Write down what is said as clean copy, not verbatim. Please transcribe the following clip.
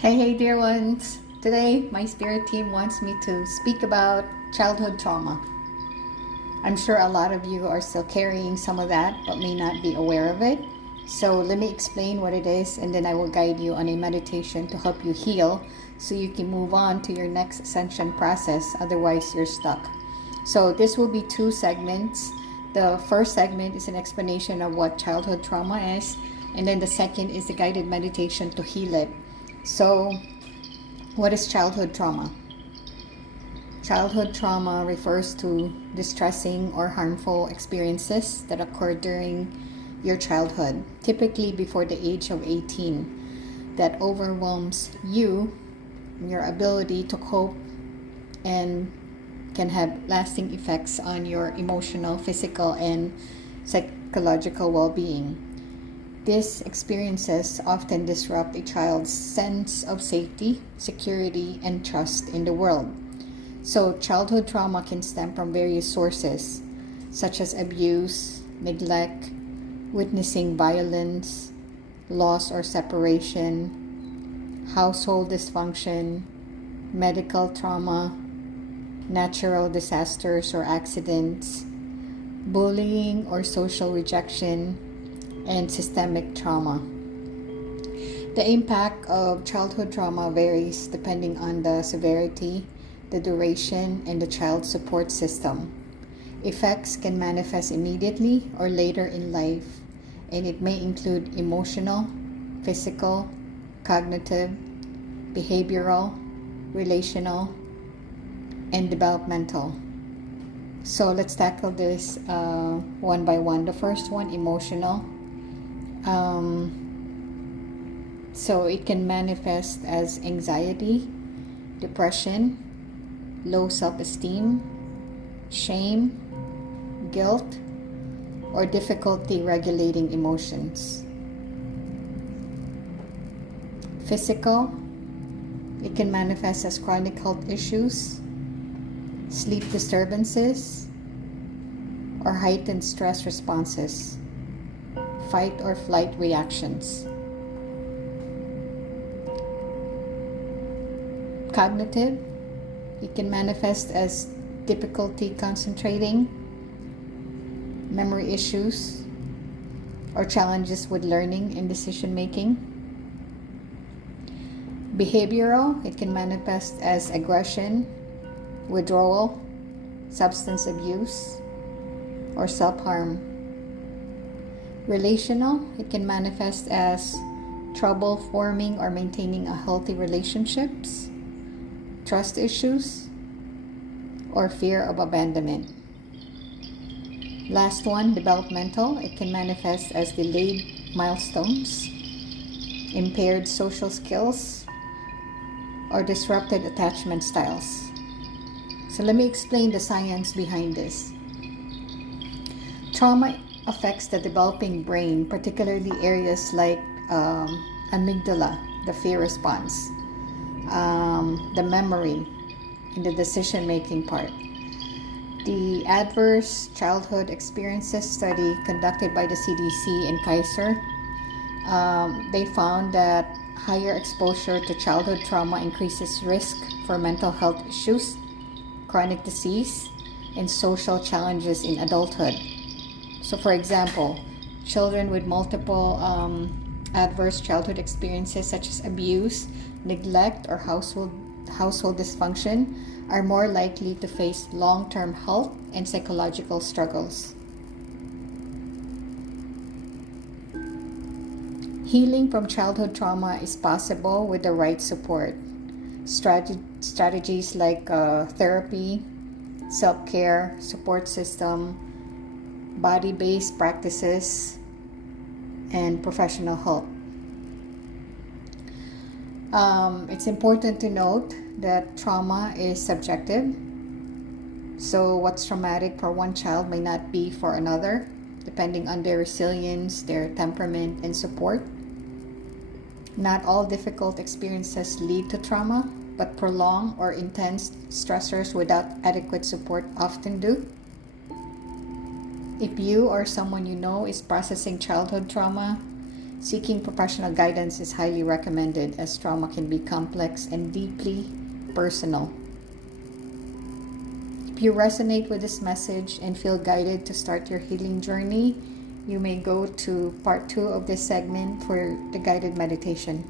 Hey, dear ones. Today, my spirit team wants me to speak about childhood trauma. I'm sure a lot of you are still carrying some of that but may not be aware of it. So, let me explain what it is and then I will guide you on a meditation to help you heal so you can move on to your next ascension process. Otherwise, you're stuck. So, this will be two segments. The first segment is an explanation of what childhood trauma is, and then the second is the guided meditation to heal it. So, what is childhood trauma? Childhood trauma refers to distressing or harmful experiences that occur during your childhood, typically before the age of 18, that overwhelms you, your ability to cope, and can have lasting effects on your emotional, physical, and psychological well-being. These experiences often disrupt a child's sense of safety, security, and trust in the world. So, childhood trauma can stem from various sources, such as abuse, neglect, witnessing violence, loss or separation, household dysfunction, medical trauma, natural disasters or accidents, bullying or social rejection, and systemic trauma. The impact of childhood trauma varies depending on the severity, the duration, and the child's support system. Effects can manifest immediately or later in life, and it may include emotional, physical, cognitive, behavioral, relational, and developmental. So let's tackle this one by one. The first one, emotional. So it can manifest as anxiety, depression, low self-esteem, shame, guilt, or difficulty regulating emotions. Physical, it can manifest as chronic health issues, sleep disturbances, or heightened stress responses, fight or flight reactions. Cognitive, it can manifest as difficulty concentrating, memory issues, or challenges with learning and decision making. Behavioral, it can manifest as aggression, withdrawal, substance abuse, or self-harm. Relational, it can manifest as trouble forming or maintaining a healthy relationships, trust issues, or fear of abandonment. Last one, developmental, it can manifest as delayed milestones, impaired social skills, or disrupted attachment styles. So let me explain the science behind this. Trauma affects the developing brain, particularly areas like amygdala, the fear response, the memory, and the decision-making part. The Adverse Childhood Experiences study conducted by the CDC and Kaiser, they found that higher exposure to childhood trauma increases risk for mental health issues, chronic disease, and social challenges in adulthood. So, for example, children with multiple adverse childhood experiences such as abuse, neglect, or household dysfunction are more likely to face long-term health and psychological struggles. Healing from childhood trauma is possible with the right support. Strategies like therapy, self-care, support system, body-based practices, and professional help. It's important to note that trauma is subjective. So what's traumatic for one child may not be for another, depending on their resilience, their temperament, and support. Not all difficult experiences lead to trauma, but prolonged or intense stressors without adequate support often do. If you or someone you know is processing childhood trauma, Seeking professional guidance is highly recommended as trauma can be complex and deeply personal. If you resonate with this message and feel guided to start your healing journey, you may go to part 2 of this segment for the guided meditation.